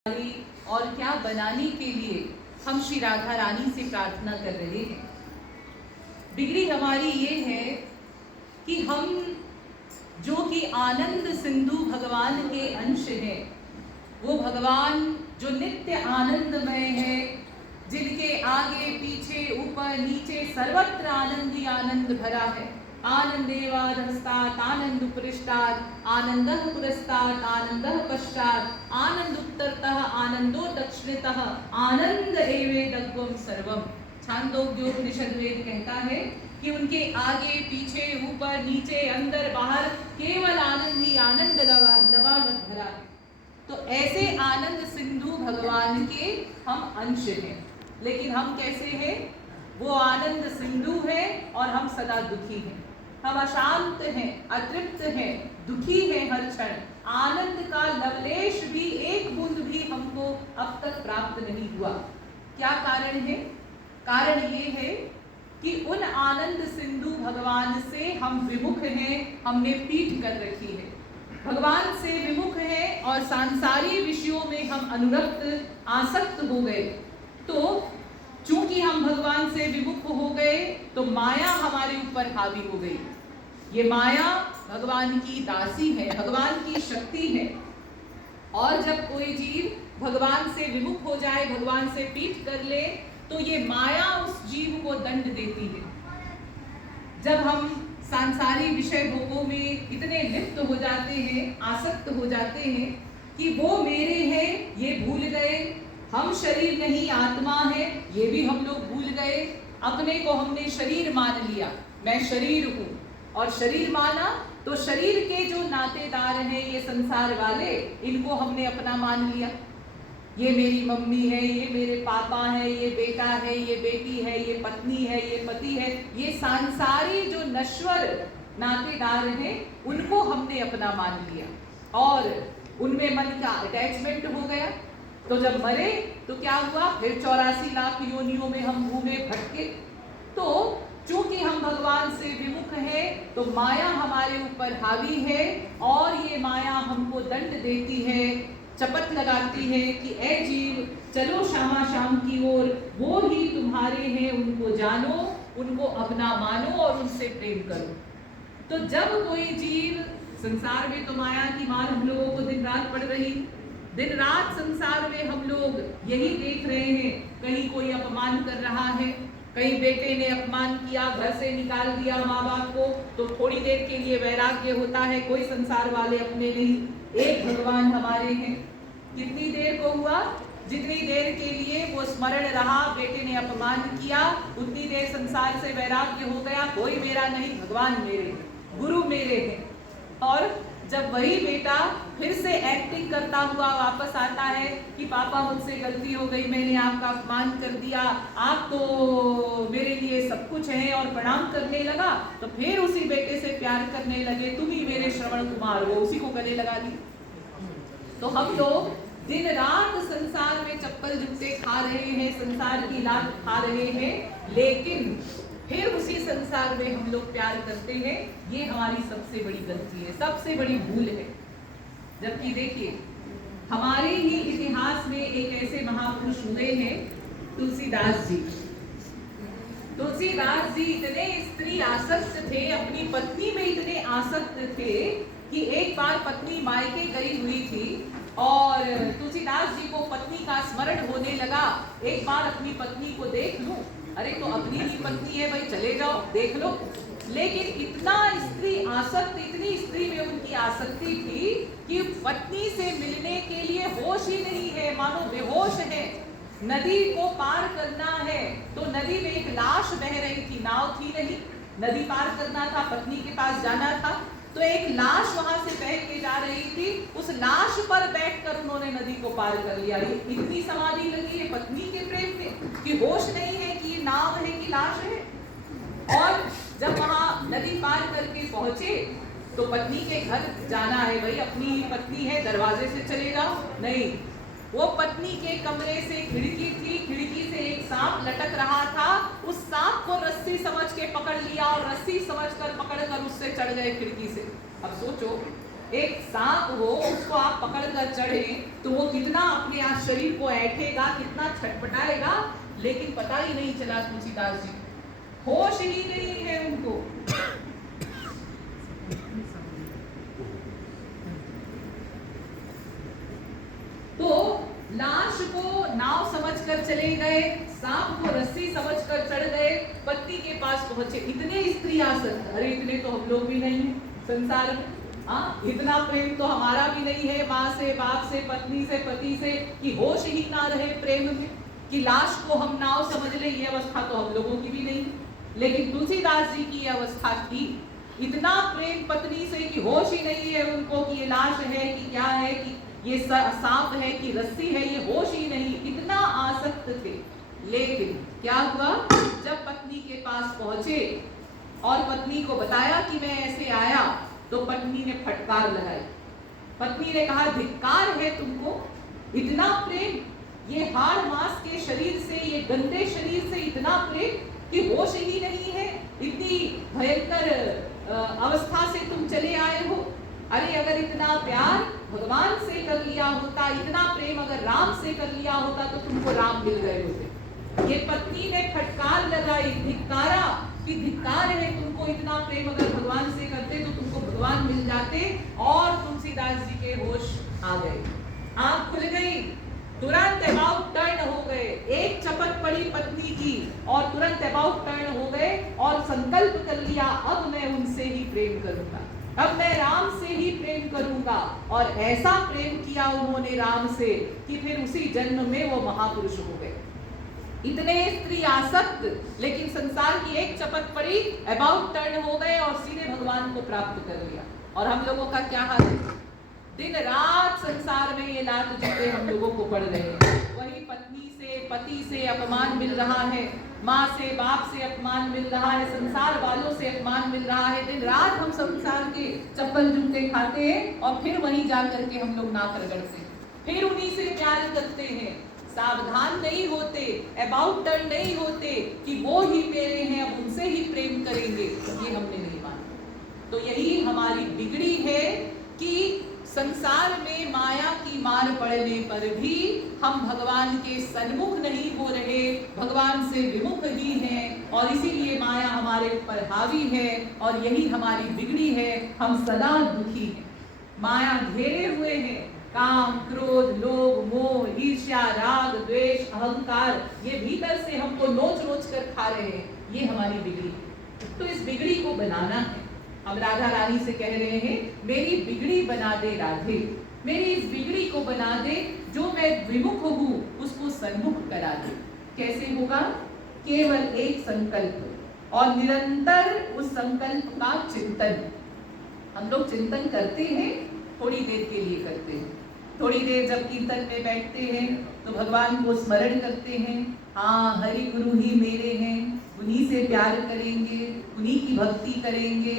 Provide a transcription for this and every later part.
और क्या बनाने के लिए हम श्री राधा रानी से प्रार्थना कर रहे हैं। डिग्री हमारी ये है कि हम जो कि आनंद सिंधु भगवान के अंश हैं, वो भगवान जो नित्य आनंदमय है, जिनके आगे पीछे ऊपर नीचे सर्वत्र आनंद ही आनंद भरा है। आनंदेवाधस्तात् आनंद उपरिष्टात् आनंदः पुरस्तात् आनंदः पश्चात् आनंद उत्तरतः आनंदो दक्षिणतः आनंद एवेदग्वम सर्वम। छांदोग्योपनिषद वेद कहता है कि उनके आगे पीछे ऊपर नीचे अंदर बाहर केवल आनंद ही आनंद लबालब भरा है। तो ऐसे आनंद सिंधु भगवान के हम अंश हैं, लेकिन हम कैसे हैं? वो आनंद सिंधु है और हम सदा दुखी हैं। हम अशांत हैं, अतृप्त हैं, दुखी हैं हर क्षण। आनंद का लवलेश भी, एक बूंद भी हमको अब तक प्राप्त नहीं हुआ। क्या कारण है? कारण ये है कि उन आनंद सिंधु भगवान से हम विमुख हैं, हमने पीठ कर रखी है। भगवान से विमुख है और सांसारिक विषयों में हम अनुरक्त आसक्त हो गए। तो चूंकि हम भगवान से विमुख हो गए तो माया हमारे ऊपर हावी हो गई। ये माया भगवान की दासी है, भगवान की शक्ति है। और जब कोई जीव भगवान से विमुख हो जाए, भगवान से पीठ कर ले, तो ये माया उस जीव को दंड देती है। जब हम सांसारिक विषय भोगों में इतने लिप्त हो जाते हैं, आसक्त हो जाते हैं कि वो मेरे हैं ये भूल गए, हम शरीर नहीं आत्मा है ये भी हम लोग भूल गए। अपने को हमने शरीर मान लिया, मैं शरीर हूँ, और शरीर माना तो शरीर के जो नातेदार हैं ये संसार वाले, इनको हमने अपना मान लिया। ये मेरी मम्मी है, ये मेरे पापा है, ये बेटा है, ये बेटी है, ये पत्नी है, ये पति है, ये सांसारिक जो नश्वर नातेदार हैं उनको हमने अपना मान लिया और उनमें मन का अटैचमेंट हो गया। तो जब मरे तो क्या हुआ? फिर 84 लाख योनियों में हम घूमे भटके। तो चूंकि हम भगवान से विमुख हैं तो माया हमारे ऊपर हावी है और ये माया हमको दंड देती है, चपत लगाती है कि ऐ जीव चलो श्यामा श्याम की ओर, वो ही तुम्हारे हैं, उनको जानो, उनको अपना मानो और उनसे प्रेम करो। तो जब कोई जीव, संसार में तो माया की मार हम लोगों को दिन रात पड़ रही, दिन रात संसार में हम लोग यही देख रहे हैं। कहीं कोई अपमान कर रहा है, कहीं बेटे ने अपमान किया, घर से निकाल दिया माँ बाप को, तो थोड़ी देर के लिए वैराग्य होता है, कोई संसार वाले अपने नहीं, एक भगवान हमारे हैं। कितनी देर को हुआ? जितनी देर के लिए वो स्मरण रहा, बेटे ने अपमान किया, उतनी देर संसार से वैराग्य हो गया। कोई मेरा नहीं, भगवान मेरे, गुरु मेरे हैं। और जब वही बेटा फिर से एक्टिंग करता हुआ वापस आता है कि पापा मुझसे गलती हो गई, मैंने आपका अपमान कर दिया, आप तो मेरे लिए सब कुछ हैं, और प्रणाम करने लगा, तो फिर उसी बेटे से प्यार करने लगे, तुम ही मेरे श्रवण कुमार हो, उसी को गले लगा ली। तो हम लोग दिन रात संसार में चप्पल जूते खा रहे हैं, संसार की लात खा रहे हैं, लेकिन फिर उसी संसार में हम लोग प्यार करते हैं। ये हमारी सबसे बड़ी गलती है, सबसे बड़ी भूल है। जबकि देखिए, हमारे ही इतिहास में एक ऐसे महापुरुष हुए हैं, तुलसीदास जी। तुलसीदास जी इतने स्त्री आसक्त थे, अपनी पत्नी में इतने आसक्त थे कि एक बार पत्नी मायके गई हुई थी और तुलसीदास जी को पत्नी का स्मरण होने लगा। एक बार अपनी पत्नी को देख लूं, अरे तो अपनी ही पत्नी है भाई, चले जाओ देख लो। लेकिन इतना स्त्री आसक्त, इतनी स्त्री में उनकी आसक्ति थी कि पत्नी से मिलने के लिए होश ही नहीं है, मानो बेहोश है। नदी को पार करना है तो नदी में एक लाश बह रही थी, नाव थी नहीं, नदी पार करना था, पत्नी के पास जाना था, तो एक लाश वहां से बह के जा रही थी, उस लाश पर बैठकर उन्होंने नदी को पार कर लिया। इतनी समाधि लगी है पत्नी के प्रेम में कि होश नहीं है कि ये नाव है कि लाश है। और जब वहां नदी पार करके पहुंचे तो पत्नी के घर जाना है, भाई अपनी ही पत्नी है, दरवाजे से चले जाओ, नहीं, वो पत्नी के कमरे से खिड़की थी, खिड़की से एक सांप लटक रहा था, उस सांप को रस्सी समझ के पकड़ लिया और रस्सी समझकर पकड़कर उससे चढ़ गए खिड़की से। अब सोचो, एक सांप हो, उसको आप पकड़ कर चढ़े तो वो कितना अपने आप शरीर को ऐठेगा, कितना छटपटाएगा, लेकिन पता ही नहीं चला तुलसीदास जी, होश ही नहीं है उनको। तो लाश को नाव समझकर चले गए, सांप को रस्सी समझकर चढ़ गए, पति के पास पहुंचे। इतने स्त्री आसक्त, अरे इतने तो हम लोग भी नहीं है संसार में। इतना प्रेम तो हमारा भी नहीं है माँ से, बाप से, पत्नी से, पति से, कि होश ही ना रहे प्रेम में, कि लाश को हम नाव समझ ले। ये अवस्था तो हम लोगों की भी नहीं। लेकिन तुलसीदास जी की अवस्था थी, इतना प्रेम पत्नी से कि होश ही नहीं है उनको कि ये लाश है कि क्या है, कि ये सांप है कि रस्सी है, ये होश ही नहीं, इतना आसक्त थे। लेकिन क्या हुआ, जब पत्नी के पास पहुंचे और पत्नी को बताया कि मैं ऐसे आया, तो पत्नी ने फटकार लगाई। पत्नी ने कहा, धिक्कार है तुमको, इतना प्रेम, ये हाड़ मांस के शरीर से, ये गंदे शरीर से इतना प्रेम कि होश ही नहीं है, इतनी भयंकर अवस्था से तुम चले आए हो। अरे अगर इतना प्यार भगवान से कर लिया होता, इतना प्रेम अगर राम से कर लिया होता तो तुमको राम मिल गए होते। ये पत्नी ने फटकार लगाई, धिक्कारा, कि धिक्कार है तुमको, इतना प्रेम अगर भगवान से करते तो तुमको भगवान मिल जाते। और तुलसीदास जी के होश आ गए, आंख खुल गई, तुरंत अबाउट टर्न हो गए। एक चपत पड़ी पत्नी की और तुरंत अबाउट टर्न हो गए और संकल्प कर लिया, अब मैं उनसे ही प्रेम करूंगा, अब मैं राम से ही प्रेम करूंगा। और ऐसा प्रेम किया उन्होंने राम से कि फिर उसी जन्म में वो महापुरुष हो गए। इतने स्त्री आसक्त, लेकिन संसार की एक चपत पड़ी, अबाउट टर्न हो गए और सीधे भगवान को प्राप्त कर लिया। और हम लोगों का क्या हाल है, दिन रात संसार में ये लात जूते हम लोगों को पड़ रहे हैं। वही पत्नी से, पति से अपमान मिल रहा है, माँ से, बाप से अपमान मिल रहा है, संसार वालों से अपमान मिल रहा है। दिन रात हम संसार के चप्पल जूते खाते हैं और फिर वहीं जाकर के हम लोग नाक रगड़ते हैं, फिर उन्हीं से प्यार करते हैं। सावधान नहीं होते, अबाउट टर्न नहीं होते कि वो ही मेरे हैं, अब उनसे ही प्रेम करेंगे, ये हमने नहीं माना। तो यही हमारी बिगड़ी है कि संसार में माया की मार पड़ने पर भी हम भगवान के सन्मुख नहीं हो रहे, भगवान से विमुख ही हैं, और इसीलिए माया हमारे ऊपर हावी है। और यही हमारी बिगड़ी है, हम सदा दुखी हैं, माया घेरे हुए हैं। काम, क्रोध, लोभ, मोह, ईर्ष्या, राग, द्वेष, अहंकार, ये भीतर से हमको नोच नोच कर खा रहे हैं, ये हमारी बिगड़ी है। तो इस बिगड़ी को बनाना है। हम राधा रानी से कह रहे हैं, मेरी बिगड़ी बना दे राधे, मेरी इस बिगड़ी को बना दे, जो मैं विमुख हूँ उसको सन्मुख करा दे। कैसे होगा? केवल एक संकल्प और निरंतर उस संकल्प का चिंतन। हम लोग चिंतन करते हैं, थोड़ी देर के लिए करते हैं। थोड़ी देर जब कीर्तन में बैठते हैं तो भगवान को स्मरण करते हैं, हाँ हरि गुरु ही मेरे हैं, उन्हीं से प्यार करेंगे, उन्हीं की भक्ति करेंगे,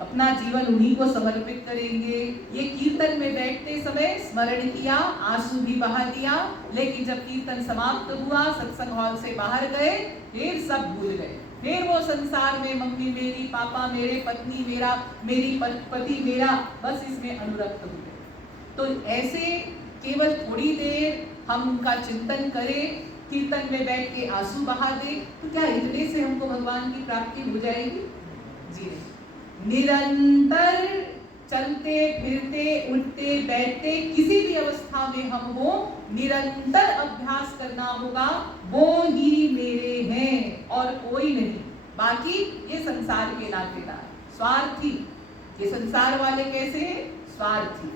अपना जीवन उन्हीं को समर्पित करेंगे। ये कीर्तन में बैठते समय स्मरण किया, आंसू भी बहा दिया, लेकिन जब कीर्तन समाप्त हुआ, सत्संग हॉल से बाहर गए, फिर सब भूल गए। फिर वो संसार में मम्मी मेरी, पापा मेरे, पत्नी मेरा, मेरी पति मेरा, बस इसमें अनुरक्त हो गए। तो ऐसे केवल थोड़ी देर हम उनका चिंतन करें, कीर्तन में बैठ के आंसू बहा दे, तो क्या इतने से हमको भगवान की प्राप्ति हो जाएगी? जी नहीं। निरंतर चलते फिरते उठते बैठते किसी भी अवस्था में हम हो, निरंतर अभ्यास करना होगा, वो ही मेरे हैं और कोई नहीं। बाकी ये संसार के नातेदार स्वार्थी, ये संसार वाले कैसे हैं? स्वार्थी।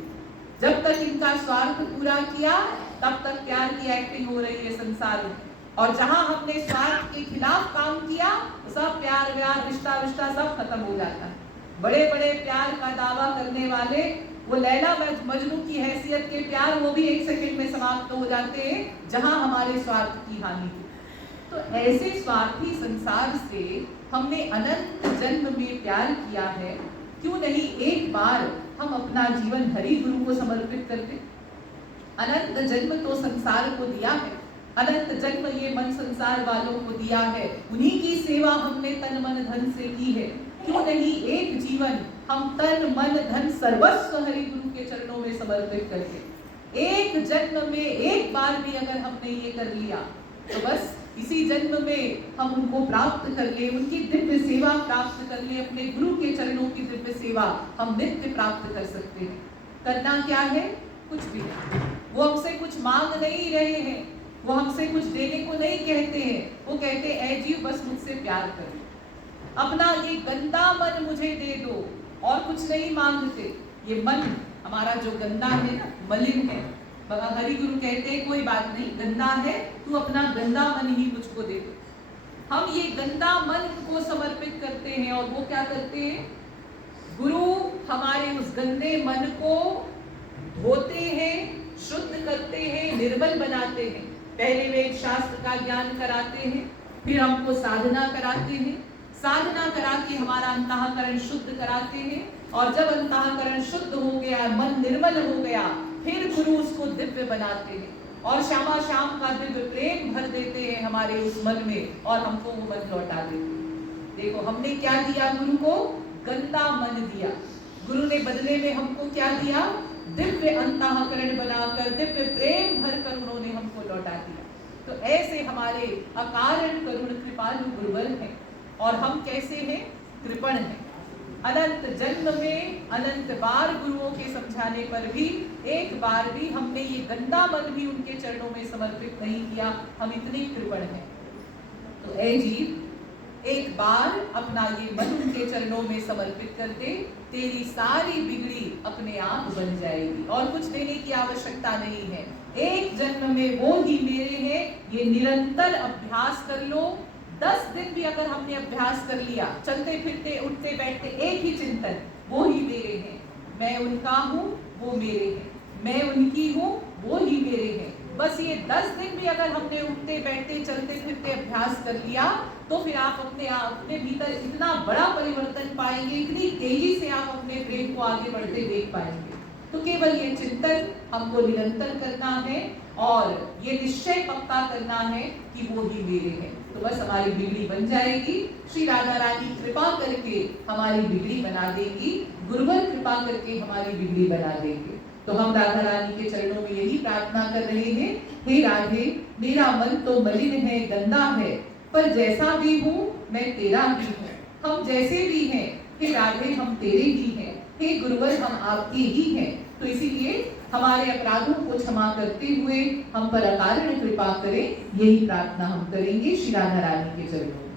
जब तक इनका स्वार्थ पूरा किया तब तक प्यार की एक्टिंग हो रही है संसार में, और जहां हमने स्वार्थ के खिलाफ काम किया सब प्यार व्यार रिश्ता विश्ता सब खत्म हो जाता है। बड़े बड़े प्यार का दावा करने वाले, वो लैला मजनू की हैसियत के प्यार, वो भी एक सेकंड में समाप्त हो जाते हैं जहां हमारे स्वार्थ की हानि हुई। तो ऐसे स्वार्थी संसार से हमने अनंत जन्म में प्यार किया है, क्यों नहीं एक बार हम अपना जीवन हरि गुरु को समर्पित करते? अनंत जन्म तो संसार को दिया है, अनंत जन्म ये मन संसार वालों को दिया है, उन्हीं की सेवा हमने तन मन धन से की है। क्यों नहीं एक जीवन हम तन मन धन सर्वस्व हरि गुरु के चरणों में समर्पित करके एक जन्म में एक बार भी अगर हमने ये कर लिया तो बस इसी जन्म में हम उनको प्राप्त कर ले, उनकी दिव्य सेवा प्राप्त कर ले, अपने गुरु के चरणों की दिव्य सेवा हम नित्य प्राप्त कर सकते हैं। करना क्या है? कुछ भी नहीं। वो हमसे कुछ मांग नहीं रहे हैं, वो हमसे कुछ देने को नहीं कहते हैं। वो कहते हैं ऐ जीव बस मुझसे प्यार करो, अपना ये गंदा मन मुझे दे दो, और कुछ नहीं मांगते। ये मन हमारा जो गंदा है ना, मलिन है, हरि गुरु कहते हैं कोई बात नहीं, गंदा है, तू अपना गंदा मन ही मुझको दे दो। हम ये गंदा मन उनको समर्पित करते हैं और वो क्या करते हैं? गुरु हमारे उस गंदे मन को धोते हैं, शुद्ध करते हैं, निर्मल बनाते हैं। पहले वेद शास्त्र का ज्ञान कराते हैं, फिर हमको साधना कराते हैं, साधना करा के हमारा अंतःकरण शुद्ध कराते हैं, और जब अंतःकरण शुद्ध हो गया, मन निर्मल हो गया, फिर गुरु उसको दिव्य बनाते हैं और श्यामा श्याम का दिव्य प्रेम भर देते हैं हमारे उस मन में और हमको वो मन लौटा देते हैं। देखो हमने क्या दिया गुरु को? गंदा मन दिया। गुरु ने बदले में हमको क्या दिया? दिव्य अंतःकरण बनाकर, दिव्य प्रेम भरकर उन्होंने हमको लौटा दिया। तो ऐसे हमारे अकारण करुण कृपालु गुरुवर हैं, और हम कैसे हैं? कृपण हैं। अनंत जन्म में अनंत बार गुरुओं के समझाने पर भी एक बार भी हमने ये गंदा मन भी उनके चरणों में समर्पित नहीं किया। हम इतने कृपण हैं। तो ऐ जीव, एक बार अपना ये मन उनके चरणों में समर्पित कर दे, तेरी सारी बिगड़ी अपने आप बन जाएगी और कुछ देने की आवश्यकता नहीं है। एक जन्म में वो ही मेरे हैं, ये निरंतर अभ्यास कर लो। 10 दिन भी अगर हमने अभ्यास कर लिया, चलते फिरते उठते बैठते एक ही चिंतन, वो ही मेरे हैं, मैं उनका हूँ, वो मेरे हैं, मैं उनकी हूँ, वो ही मेरे हैं। बस ये 10 दिन भी अगर हमने उठते बैठते चलते फिरते अभ्यास कर लिया, तो फिर आप अपने भीतर इतना बड़ा परिवर्तन पाएंगे, इतनी तेजी से आप अपने प्रेम को आगे बढ़ते देख पाएंगे। तो केवल ये चिंतन हमको निरंतर करना है और ये निश्चय पक्का करना है कि वो ही मेरे हैं। तो बस हमारी बिगड़ी बन जाएगी। श्री राधा रानी कृपा करके हमारी बिगड़ी बना देगी, गुरुवर कृपा करके हमारी बिगड़ी बना देंगे। तो हम राधा रानी के चरणों में यही प्रार्थना कर रहे हैं, हे राधे, मेरा मन तो मलिन है, गंदा है, पर जैसा भी हूँ मैं तेरा भी हूँ। हम जैसे भी हैं, हे राधे, हम तेरे ही हैं, हे गुरुवर, हम आपके ही हैं। तो इसीलिए हमारे अपराधों को क्षमा करते हुए हम पर अकारण कृपा करें, यही प्रार्थना हम करेंगे श्री राधा रानी के चरणों में।